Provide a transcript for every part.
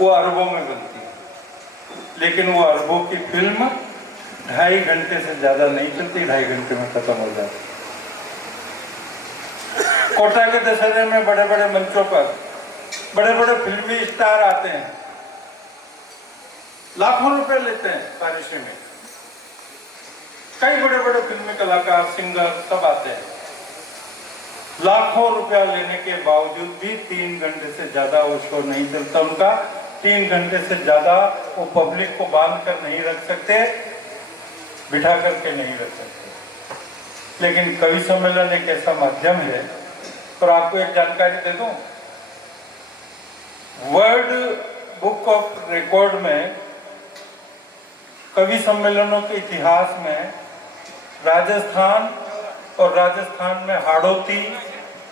वो अरबों में बनती है, लेकिन वो अरबों की फिल्म 2.5 घंटे से ज्यादा नहीं चलती, 2.5 घंटे में खत्म हो जाती। कोटा के दशहरे में बड़े बड़े मंचों पर बड़े बड़े फिल्मी स्टार आते हैं, लाखों रुपए लेते हैं पारिश्रमिक। कई बड़े बड़े फिल्मी कलाकार, सिंगर सब आते हैं। लाखों रुपया लेने के बावजूद भी 3 घंटे से ज्यादा वो शो नहीं चलता उनका। 3 घंटे से ज्यादा वो पब्लिक को बांध कर नहीं रख सकते, बिठा करके नहीं रख सकते। लेकिन कवि सम्मेलन एक ऐसा माध्यम है। और आपको एक जानकारी दे दूं, वर्ल्ड बुक ऑफ रिकॉर्ड में कवि सम्मेलनों के इतिहास में राजस्थान और राजस्थान में हाड़ौती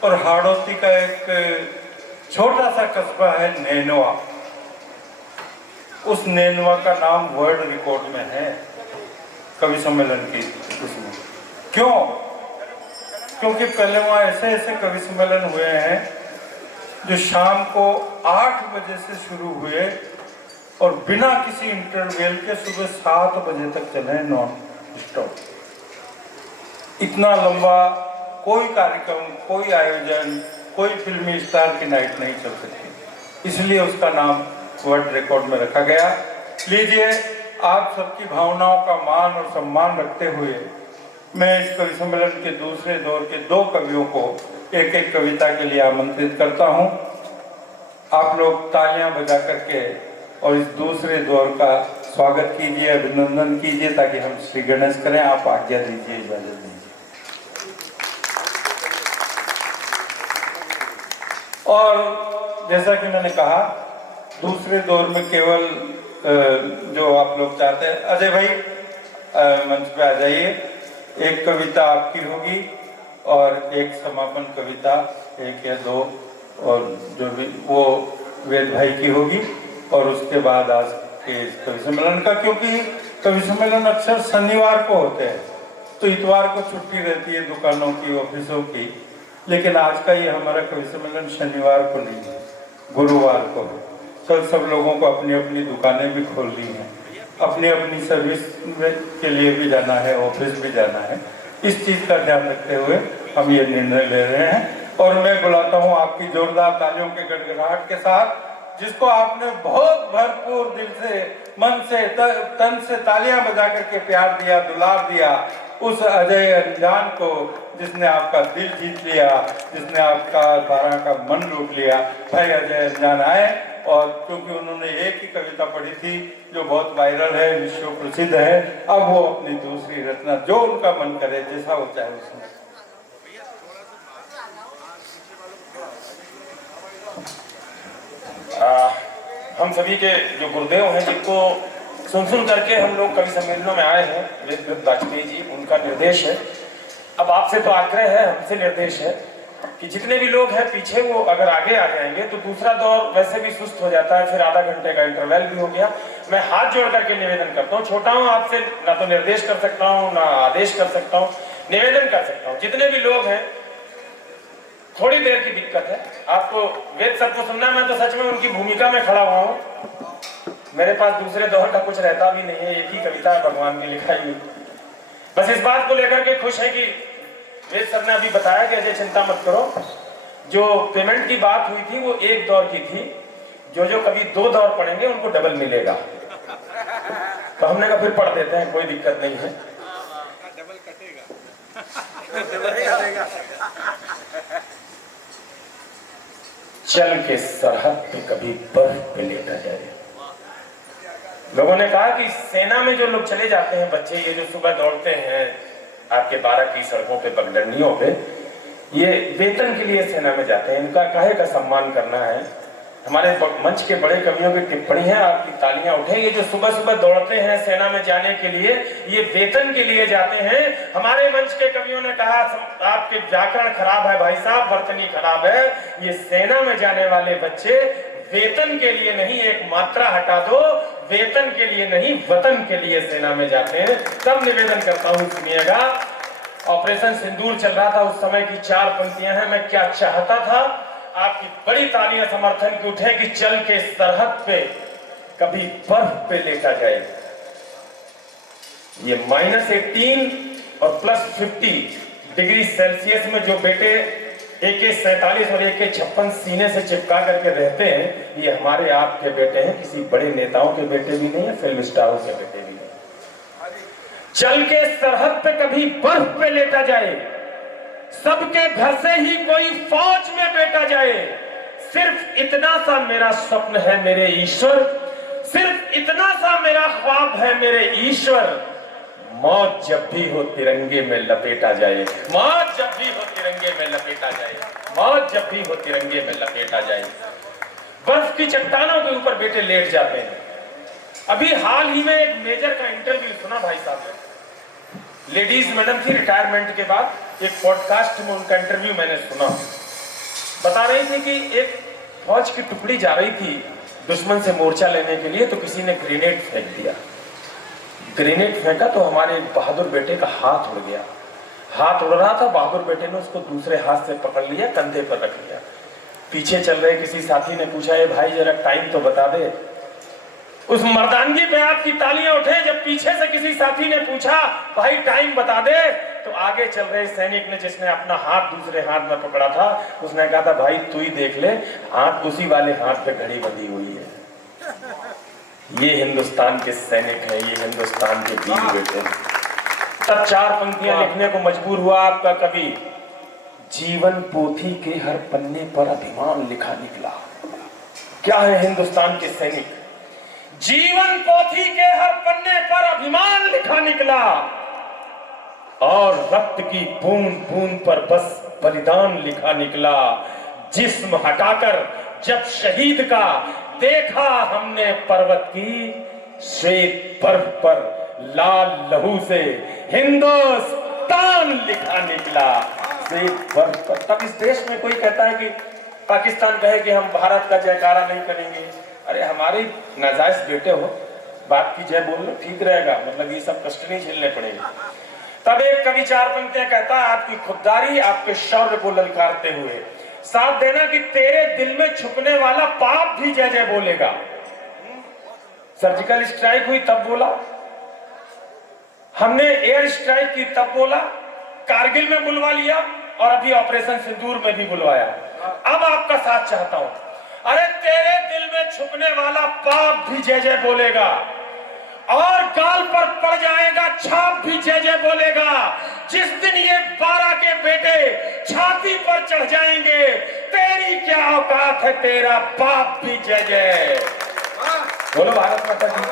और हाड़ौती का एक छोटा सा कस्बा है नैनवा। उस नैनवा का नाम वर्ल्ड रिकॉर्ड में है कवि सम्मेलन की उसमें। क्यों? क्योंकि पहले वहाँ ऐसे ऐसे कवि सम्मेलन हुए हैं जो शाम को 8 बजे से शुरू हुए और बिना किसी इंटरवेल के सुबह 7 बजे तक चले, नॉन स्टॉप। इतना लंबा कोई कार्यक्रम, कोई आयोजन, कोई फिल्मी स्टार की नाइट नहीं चल सकती, इसलिए उसका नाम वर्ल्ड रिकॉर्ड में रखा गया। लीजिए, आप सबकी भावनाओं का मान और सम्मान रखते हुए मैं इस कवि सम्मेलन के दूसरे दौर के 2 कवियों को एक एक कविता के लिए आमंत्रित करता हूं। आप लोग तालियां बजा करके और इस दूसरे दौर का स्वागत कीजिए, अभिनंदन कीजिए, ताकि हम श्री गणेश करें। आप आज्ञा दीजिए, इजाजत दीजिए। और जैसा कि मैंने कहा, दूसरे दौर में केवल जो आप लोग चाहते हैं, अजय भाई मंच पे आ जाइए। एक कविता आपकी होगी और एक समापन कविता 1 या 2 और जो भी वो वेद भाई की होगी। और उसके बाद आज के इस कवि सम्मेलन का, क्योंकि कवि सम्मेलन अक्सर शनिवार को होते हैं तो इतवार को छुट्टी रहती है दुकानों की, ऑफिसों की, लेकिन आज का ये हमारा कवि सम्मेलन शनिवार को नहीं है, गुरुवार को है। सब लोगों को अपनी अपनी दुकानें भी खोलनी है, अपनी अपनी सर्विस के लिए भी जाना है, ऑफिस भी जाना है। इस चीज़ का ध्यान रखते हुए हम ये निर्णय ले रहे हैं। और मैं बुलाता हूँ आपकी जोरदार तालियों के गड़गड़ाहट के साथ, जिसको आपने बहुत भरपूर दिल से, मन से, तन से तालियां बजा करके प्यार दिया, दुलार दिया, उस अजय अनजान को, जिसने आपका दिल जीत लिया, जिसने आपका 12 का मन लूट लिया। भाई अजय अनजान आए, और क्योंकि उन्होंने एक ही कविता पढ़ी थी जो बहुत वायरल है, विश्व प्रसिद्ध है, अब वो अपनी दूसरी रचना, जो उनका मन करे, जैसा वो चाहे उसमें। हम सभी के जो गुरुदेव हैं, जिनको सुन करके हम लोग कवि सम्मेलनों में आए हैं, वेद वाजपेयी जी, उनका निर्देश है। अब आपसे तो आग्रह है, हमसे निर्देश है कि जितने भी लोग हैं पीछे, वो अगर आगे आ जाएंगे तो दूसरा दौर वैसे भी सुस्त हो जाता है, फिर आधा घंटे का इंटरवल भी हो गया। मैं हाथ जोड़ करके निवेदन करता हूँ, छोटा हूँ आपसे, ना तो निर्देश कर सकता हूँ ना आदेश कर सकता हूँ, निवेदन कर सकता हूँ। जितने भी लोग हैं, थोड़ी देर की दिक्कत है, आपको वेद सर को सुनना, मैं तो सच में उनकी भूमिका में खड़ा हुआ हूँ। मेरे पास दूसरे दौर का कुछ रहता भी नहीं है, एक ही कविता है भगवान की लिखाई हुई। बस इस बात को लेकर के खुश है कि वेद सर ने अभी बताया कि अजय चिंता मत करो, जो पेमेंट की बात हुई थी वो 1 दौर की थी, जो कभी 2 दौर पढ़ेंगे उनको डबल मिलेगा। तो हमने कहा फिर पढ़ देते हैं, कोई दिक्कत नहीं है। चल के सरहद पे कभी बर्फ पे लेटा जाए। लोगों ने कहा कि सेना में जो लोग चले जाते हैं बच्चे, ये जो सुबह दौड़ते हैं आपके 12 की सड़कों पे, पगडंडियों पे, ये वेतन के लिए सेना में जाते हैं, इनका काहे का सम्मान करना है। हमारे मंच के बड़े कवियों की टिप्पणी है, आपकी तालियां उठे। ये जो सुबह सुबह दौड़ते हैं सेना में जाने के लिए, ये वेतन के लिए जाते हैं। हमारे मंच के कवियों ने कहा आपके व्याकरण खराब है भाई साहब, वर्तनी खराब है। ये सेना में जाने वाले बच्चे वेतन के लिए नहीं, एक मात्रा हटा दो, वेतन के लिए नहीं, वतन के लिए सेना में जाते हैं। तब निवेदन करता हूं, सुनिएगा। ऑपरेशन सिंदूर चल रहा था उस समय की 4 पंक्तियां हैं। मैं क्या चाहता था आपकी बड़ी तालियां समर्थन की उठे कि चल के सरहद पे कभी बर्फ पे लेटा जाए। ये -18 और +50 डिग्री सेल्सियस में जो बेटे AK-47 और AK-56 सीने से चिपका करके रहते हैं, ये हमारे आपके बेटे हैं, किसी बड़े नेताओं के बेटे भी नहीं है, फिल्म स्टारों के बेटे भी नहीं। चल के सरहद पे कभी बर्फ पे लेटा जाए, सबके घर से ही कोई फौज में बैठा जाए, सिर्फ इतना सा मेरा स्वप्न है मेरे ईश्वर, सिर्फ इतना सा मेरा ख्वाब है मेरे ईश्वर। मौत जब भी हो तिरंगे में लपेटा जाए, मौत जब भी हो तिरंगे में लपेटा जाए, मौत जब भी हो तिरंगे में लपेटा जाए। बर्फ की चट्टानों के ऊपर बेटे लेट जाते हैं। अभी हाल ही में एक मेजर का इंटरव्यू सुना भाई साहब, लेडीज मैडम थी रिटायरमेंट के बाद, एक पॉडकास्ट में उनका इंटरव्यू मैंने सुना। बता रही थी कि एक फौज की टुकड़ी जा रही थी दुश्मन से मोर्चा लेने के लिए, तो किसी ने ग्रेनेड फेंक दिया। ग्रेनेड फेंका तो हमारे बहादुर बेटे का हाथ उड़ गया। हाथ उड़ रहा था, बहादुर बेटे ने उसको दूसरे हाथ से पकड़ लिया, कंधे पर रख लिया। पीछे चल रहे किसी साथी ने पूछा, ए भाई जरा टाइम तो बता दे। उस मर्दानगी पे आपकी तालियां उठे जब पीछे से किसी साथी ने पूछा, भाई टाइम बता दे। तो आगे चल रहे सैनिक ने, जिसने अपना हाथ दूसरे हाथ में पकड़ा था, उसने कहा था, भाई तू ही देख ले, हाथ उसी वाले हाथ पे घड़ी बंधी हुई है। ये हिंदुस्तान के सैनिक हैं, ये हिंदुस्तान के वीर बेटे हैं। तब 4 पंक्तियां लिखने को मजबूर हुआ आपका कवि, जीवन पोथी के हर पन्ने पर अभिमान लिखा निकला। क्या है हिंदुस्तान के सैनिक? जीवन पोथी के हर पन्ने पर अभिमान लिखा निकला, और रक्त की बूंद बूंद पर बस बलिदान लिखा निकला। जिस्म हटाकर जब शहीद का देखा हमने पर्वत की, श्वेत बर्फ पर लाल लहू से हिंदुस्तान लिखा निकला। श्वेत बर्फ पर। तब इस देश में कोई कहता है कि पाकिस्तान कहे कि हम भारत का जयकारा नहीं करेंगे। अरे हमारे नाजायज बेटे हो, बाप की जय बोल लो, ठीक रहेगा, मतलब ये सब कष्ट नहीं झेलने पड़ेंगे। तब एक कवि 4 पंक्तियां कहता है, आपकी खुददारी आपके शौर्य को ललकारते हुए, साथ देना कि तेरे दिल में छुपने वाला पाप भी जय जय बोलेगा। सर्जिकल स्ट्राइक हुई तब बोला, हमने एयर स्ट्राइक की तब बोला, कारगिल में बुलवा लिया, और अभी ऑपरेशन सिंदूर में भी बुलवाया। अब आपका साथ चाहता हूं। अरे तेरे दिल में छुपने वाला पाप भी जय जय बोलेगा, और गाल पर पड़ जाएगा छाप भी जय जय बोलेगा। जिस दिन ये 12 के बेटे छाती पर चढ़ जाएंगे, तेरी क्या औकात है, तेरा बाप भी जय जय। बोलो भारत माता की।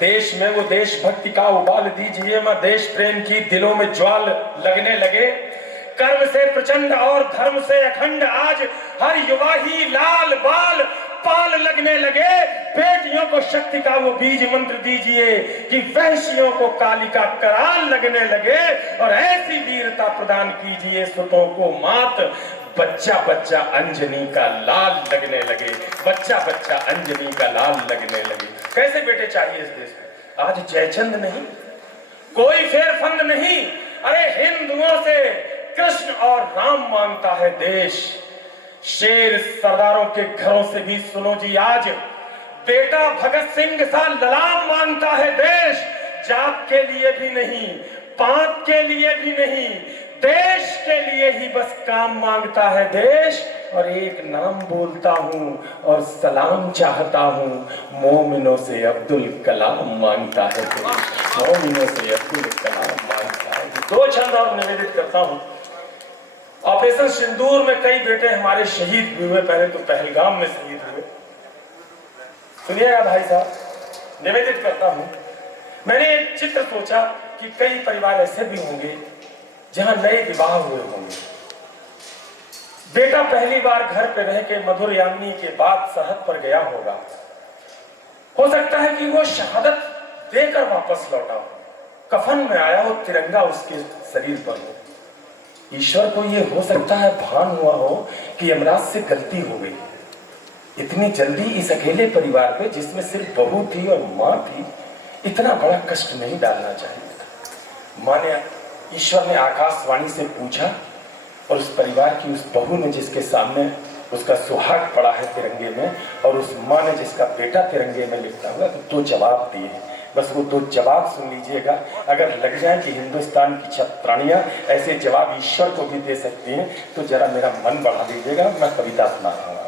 देश में वो देशभक्ति का उबाल दीजिए, मैं देश प्रेम की दिलों में ज्वाल लगने लगे। कर्म से प्रचंड और धर्म से अखंड आज हर युवा ही लाल बाल पाल लगने लगे। बेटियों को शक्ति का वो बीज मंत्र दीजिए कि वैश्यों को काली का कराल लगने लगे, और ऐसी वीरता प्रदान कीजिए सुतों को मात, बच्चा बच्चा अंजनी का लाल लगने लगे, बच्चा बच्चा अंजनी का लाल लगने लगे। कैसे बेटे चाहिए इस देश में? आज जयचंद नहीं, कोई फेरफंद नहीं। अरे हिंदुओं से कृष्ण और राम मांगता है देश। शेर सरदारों के घरों से भी सुनो जी, आज बेटा भगत सिंह सा ललाम मांगता है देश। जात के लिए भी नहीं, पांत के लिए भी नहीं, देश के लिए ही बस काम मांगता है देश। और एक नाम बोलता हूं और सलाम चाहता हूं, मोमिनों से अब्दुल कलाम मांगता है देश, मोमिनों से अब्दुल कलाम मांगता है। 2 छंद और निवेदित करता हूं। ऑपरेशन सिंदूर में कई बेटे हमारे शहीद भी हुए। पहले तो पहलगाम में शहीद हुए। सुनिएगा भाई साहब, निवेदित करता हूं। मैंने एक चित्र सोचा कि कई परिवार ऐसे भी होंगे जहां नए विवाह हुए होंगे। बेटा पहली बार घर पे रह के मधुर यामिनी के बाद सरहद पर गया होगा। हो सकता है कि वो शहादत देकर वापस लौटा हो, कफन में आया हो, तिरंगा उसके शरीर पर हो। ईश्वर को ये हो सकता है भान हुआ हो कि यमराज से गलती हो गई। इतनी जल्दी इस अकेले परिवार पे, जिसमें सिर्फ बहू थी और माँ थी, इतना बड़ा कष्ट नहीं डालना चाहिए था। माँ ने, ईश्वर ने आकाशवाणी से पूछा, और उस परिवार की उस बहू ने जिसके सामने उसका सुहाग पड़ा है तिरंगे में, और उस माँ ने जिसका बेटा तिरंगे में लिखता हुआ, तो 2 जवाब दिए हैं। बस वो 2 जवाब सुन लीजिएगा। अगर लग जाए कि हिंदुस्तान की छत्राणियाँ ऐसे जवाब ईश्वर को भी दे सकती हैं, तो जरा मेरा मन बढ़ा दीजिएगा। मैं कविता सुना रहा हूँ।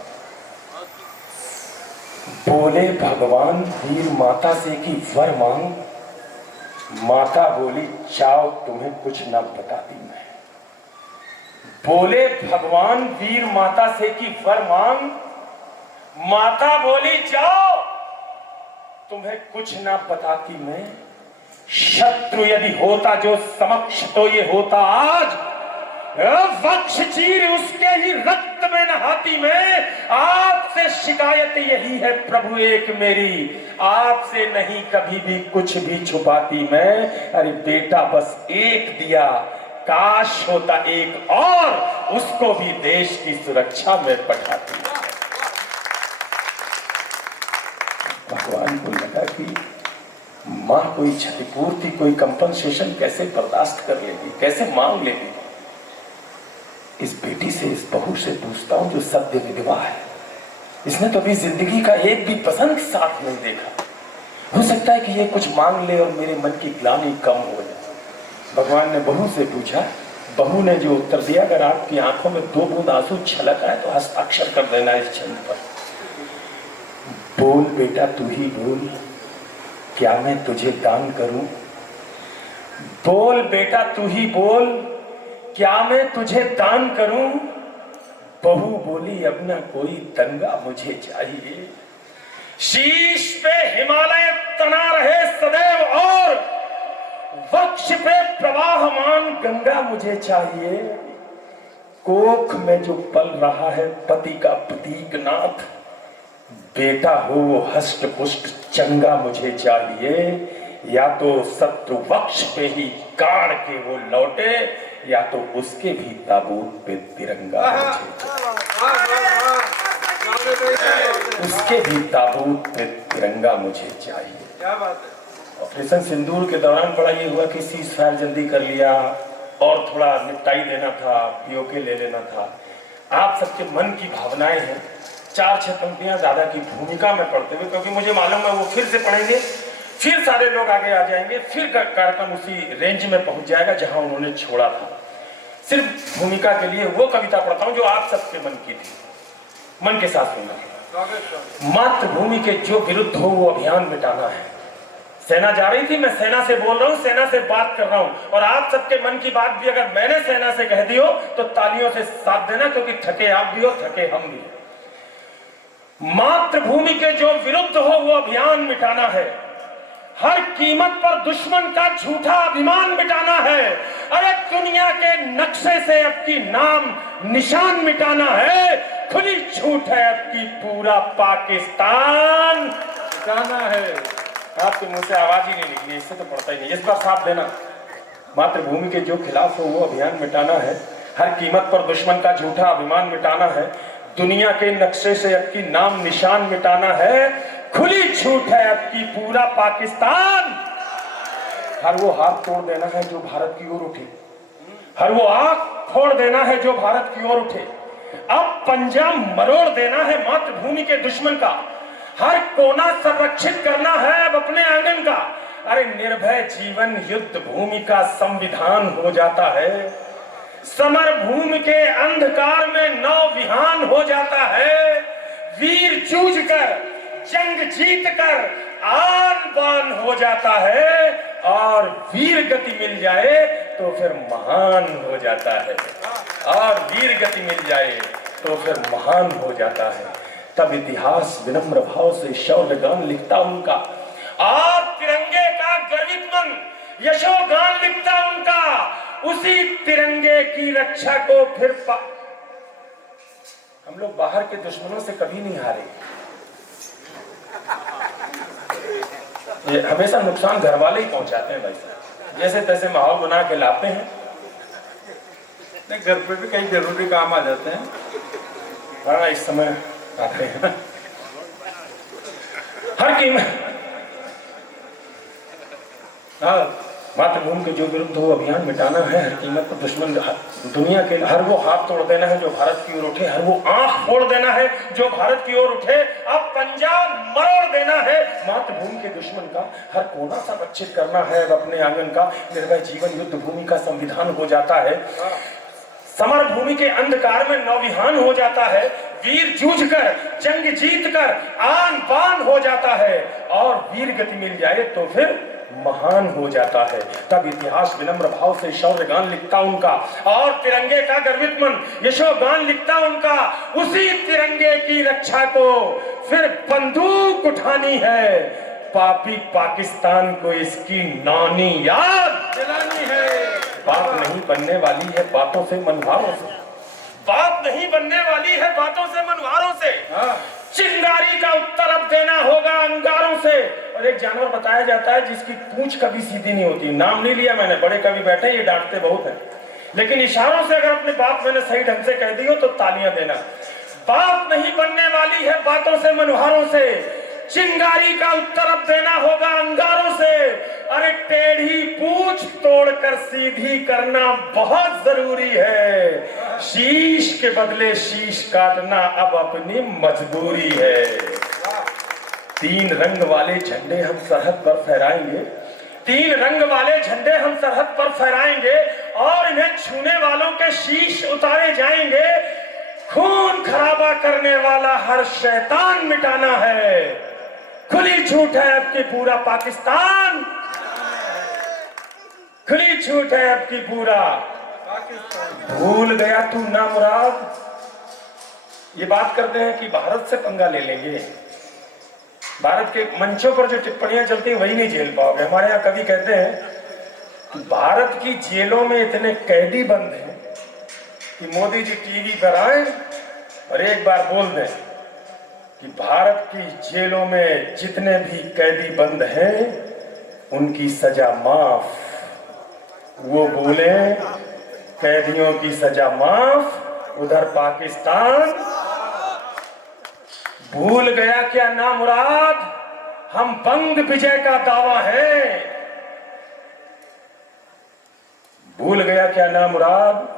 बोले भगवान वीर माता से कि वर मांग, माता बोली चाओ तुम्हें कुछ न बताती मैं। बोले भगवान वीर माता से कि वर मांग, माता बोली जाओ तुम्हें कुछ ना बताती मैं। शत्रु यदि होता जो समक्ष तो ये होता आज, वक्ष चीर उसके ही रक्त में नहाती मैं। आपसे शिकायत यही है प्रभु एक मेरी, आपसे नहीं कभी भी कुछ भी छुपाती मैं। अरे बेटा बस एक दिया, काश होता एक और, उसको भी देश की सुरक्षा में पठाती। भगवान को लगा कि मां कोई क्षतिपूर्ति, कोई कंपनसेशन कैसे बर्दाश्त कर लेगी, कैसे मांग लेगी। इस बेटी से, इस बहू से पूछता हूं जो सद्य विधवा है, इसने तो अभी जिंदगी का एक भी पसंद साथ नहीं देखा। हो सकता है कि ये कुछ मांग ले और मेरे मन की ग्लानि कम हो जाए। भगवान ने बहू से पूछा। बहू ने जो उत्तर दिया, अगर आपकी आंखों में 2 बूंद आंसू छलक आए तो हस्ताक्षर कर देना इस छंद पर। बोल बेटा तू ही बोल, क्या मैं तुझे दान करूं। बोल बेटा तू ही बोल, क्या मैं तुझे दान करूं। बहू बोली अब ना कोई दंगा मुझे चाहिए, शीश पे हिमालय तना रहे सदैव और वक्ष पे प्रवाहमान गंगा मुझे चाहिए। कोख में जो पल रहा है पति का प्रतीक नाथ, बेटा हो वो हष्ट पुष्ट चंगा मुझे चाहिए। या तो शत्रु वक्ष पे ही गाड़ के वो लौटे, या तो उसके भी ताबूत पे तिरंगा उसके भी ताबूत पे तिरंगा मुझे चाहिए। क्या बात है। ऑपरेशन सिंदूर के दौरान बड़ा ये हुआ कि सीज फायर जल्दी कर लिया और थोड़ा निपटाई देना था, पीओके ले लेना था। आप सबके मन की भावनाएं हैं। 4-6 पंक्तियां दादा की भूमिका में पढ़ते हुए, क्योंकि मुझे मालूम है वो फिर से पढ़ेंगे, फिर सारे लोग आगे आ जाएंगे, फिर कार्यक्रम उसी रेंज में पहुंच जाएगा जहां उन्होंने छोड़ा था। सिर्फ भूमिका के लिए वो कविता पढ़ता हूं जो आप सबके मन की थी, मन के साथ सुनना। मातृभूमि के जो विरुद्ध हो वो अभियान मिटाना है। सेना जा रही थी, मैं सेना से बोल रहा हूं, सेना से बात कर रहा हूं, और आप सबके मन की बात भी अगर मैंने सेना से कह दी हो तो तालियों से साथ देना, क्योंकि थके आप भी हो, थके हम भी। मातृभूमि के जो विरुद्ध हो वो अभियान मिटाना है। हर कीमत पर दुश्मन का झूठा अभिमान मिटाना है। अरे दुनिया के नक्शे से अब की नाम निशान मिटाना है। खुली छूट है अब की पूरा पाकिस्तान मिटाना है। आपके मुंह से आवाज ही नहीं निकली, इससे तो पड़ता ही नहीं। इस बार साथ देना। मातृभूमि के जो खिलाफ हो वो अभियान मिटाना है। हर कीमत पर दुश्मन का झूठा अभिमान मिटाना है। दुनिया के नक्शे से अब की नाम निशान मिटाना है। खुली छूट है अब की पूरा पाकिस्तान। हर वो हाथ तोड़ देना है जो भारत की ओर उठे, हर वो आंख फोड़ देना है जो भारत की ओर उठे। अब पंजा मरोड़ देना है मातृभूमि के दुश्मन का। हर कोना संरक्षित करना है अब अपने आंगन का। अरे निर्भय जीवन युद्ध भूमि का संविधान हो जाता है। समर भूमि के अंधकार में नौ विहान हो जाता है। वीर जूझ कर जंग जीत कर आन बान हो जाता है, और वीर गति मिल जाए तो फिर महान हो जाता है, और वीर गति मिल जाए तो फिर महान हो जाता है। तब इतिहास विनम्र भाव से शौर्य गान लिखता उनका, और तिरंगे का गर्वित मन यशोगान लिखता उनका। उसी तिरंगे की रक्षा को फिर हम लोग बाहर के दुश्मनों से कभी नहीं हारे। ये हमेशा नुकसान घर वाले ही पहुंचाते हैं भाई साहब। जैसे तैसे माहौल बना के लाते हैं, नहीं घर पे भी कई जरूरी काम आ जाते हैं। हाँ इस समय आते हैं। हर कीमत, हाँ मातृभूमि के जो विरुद्ध वो अभियान मिटाना है, हर कीमत पर दुश्मन दुनिया के हर वो हाथ तोड़ देना है जो भारत की ओर उठे, हर वो आंख फोड़ देना है जो भारत की ओर उठे, अब पंजाब मरोड़ देना है मातृभूमि के दुश्मन का, हर कोना संरक्षित करना है अब अपने आंगन का। निर्भय जीवन युद्ध भूमि का संविधान हो जाता है, समर भूमि के अंधकार में नौविहान हो जाता है, वीर जूझ कर जंग जीत कर आन बान हो जाता है, और वीर गति मिल जाए तो फिर महान हो जाता है। तब इतिहास विनम्र भाव से शौर्य गान लिखता उनका, और तिरंगे का गर्वित मन यशो गान लिखता उनका। उसी तिरंगे की रक्षा को फिर बंदूक उठानी है, पापी पाकिस्तान को इसकी नानी याद दिलानी है। बात नहीं बनने वाली है बातों से मनवारों से, बात नहीं बनने वाली है बातों से मनवारों से, चिंगारी का उत्तर अब देना होगा अंगारों से। और एक जानवर बताया जाता है जिसकी पूंछ कभी सीधी नहीं होती, नाम नहीं लिया मैंने, बड़े कवि बैठे ये डांटते बहुत हैं, लेकिन इशारों से अगर अपनी बात मैंने सही ढंग से कह दी हो तो तालियां देना। बात नहीं बनने वाली है बातों से मनवारों से, चिंगारी का उत्तर अब देना होगा अंगारों से। अरे टेढ़ी पूंछ तोड़कर सीधी करना बहुत जरूरी है, शीश के बदले शीश काटना अब अपनी मजबूरी है। 3 रंग वाले झंडे हम सरहद पर फहराएंगे, 3 रंग वाले झंडे हम सरहद पर फहराएंगे, और इन्हें छूने वालों के शीश उतारे जाएंगे। खून खराबा करने वाला हर शैतान मिटाना है, खुली छूट है अब की पूरा पाकिस्तान, खुली छूट है अब की पूरा भूल गया तू ना मुराद। ये बात करते हैं कि भारत से पंगा ले लेंगे, भारत के मंचों पर जो टिप्पणियां चलती हैं वही नहीं झेल पाओगे। हमारे यहाँ कवि कहते हैं कि भारत की जेलों में इतने कैदी बंद हैं कि मोदी जी टीवी पर आए और एक बार बोल दें कि भारत की जेलों में जितने भी कैदी बंद हैं उनकी सजा माफ। वो बोले कैदियों की सजा माफ, उधर पाकिस्तान भूल गया क्या ना मुराद, हम बंग विजय का दावा है। भूल गया क्या ना मुराद,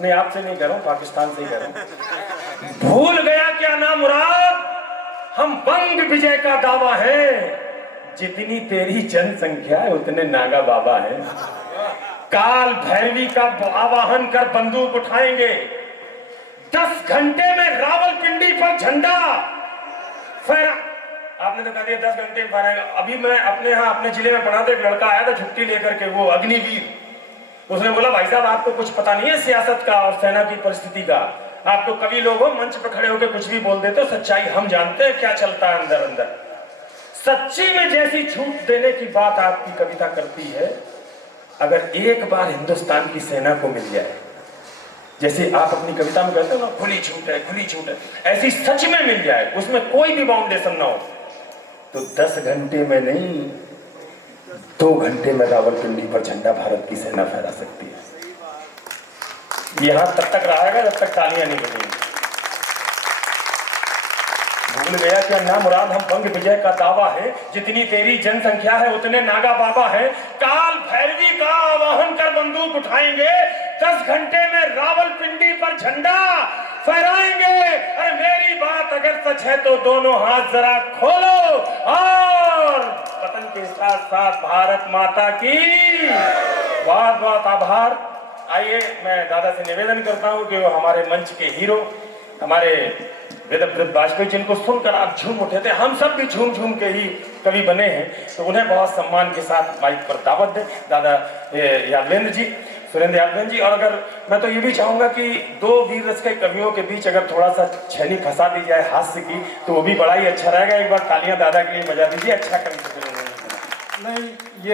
नहीं आपसे नहीं कह रहा हूं, पाकिस्तान से ही कह रहा हूं। भूल गया क्या ना मुराद, हम बंग विजय का दावा है। जितनी तेरी जनसंख्या है उतने नागा बाबा है। काल भैरवी का आवाहन कर बंदूक उठाएंगे, 10 घंटे में रावलपिंडी पर झंडा फहरा। आपने तो कहा दिया 10 घंटे में फहराएगा। अभी मैं अपने यहाँ अपने जिले में पढ़ा था, एक लड़का आया था छुट्टी लेकर के, वो अग्निवीर। उसने बोला भाई साहब आपको कुछ पता नहीं है सियासत का और सेना की परिस्थिति का, आप तो कवि लोग हो, मंच पर खड़े होकर कुछ भी बोल देते हो, सच्चाई हम जानते हैं क्या चलता है अंदर अंदर। सच्ची में जैसी छूट देने की बात आपकी कविता करती है, अगर एक बार हिंदुस्तान की सेना को मिल जाए, जैसे आप अपनी कविता में कहते हो ना खुली छूट है खुली छूट है, ऐसी सच में मिल जाए, उसमें कोई भी बाउंडेशन ना हो, तो 10 घंटे में नहीं 2 घंटे में रावलपिंडी पर झंडा भारत की सेना फहरा सकती है। यहां तब तक रहेगा जब तक तालियां नहीं बजेंगी। भूल गया क्या ना मुराद, हम बंग विजय का दावा है। जितनी तेरी जनसंख्या है उतने नागा बाबा है। काल भैरवी का आवाहन कर बंदूक उठाएंगे, 10 घंटे में रावलपिंडी पर झंडा फहराएंगे। अरे मेरी बात अगर सच है तो दोनों हाथ जरा खोलो और वतन के साथ साथ भारत माता की बहुत बहुत आभार। आइए मैं दादा से निवेदन करता हूं कि वो हमारे मंच के हीरो, हमारे वेदव्रत वाजपेयी जिनको सुनकर आप झूम उठे थे, हम सब भी झूम झूम के ही कवि बने हैं, तो उन्हें बहुत सम्मान के साथ माइक पर दावत दें। दादा यादवेंद्र जी, सुरेंद्र यादवेंद्र जी। और अगर मैं तो ये भी चाहूंगा कि 2 वीर रस के कवियों के बीच अगर थोड़ा सा छेनी फंसा दी जाए हास्य की तो वो भी बड़ा ही अच्छा रहेगा। एक बार तालियां दादा के लिए बजा दीजिए, अच्छा कवि। नहीं ये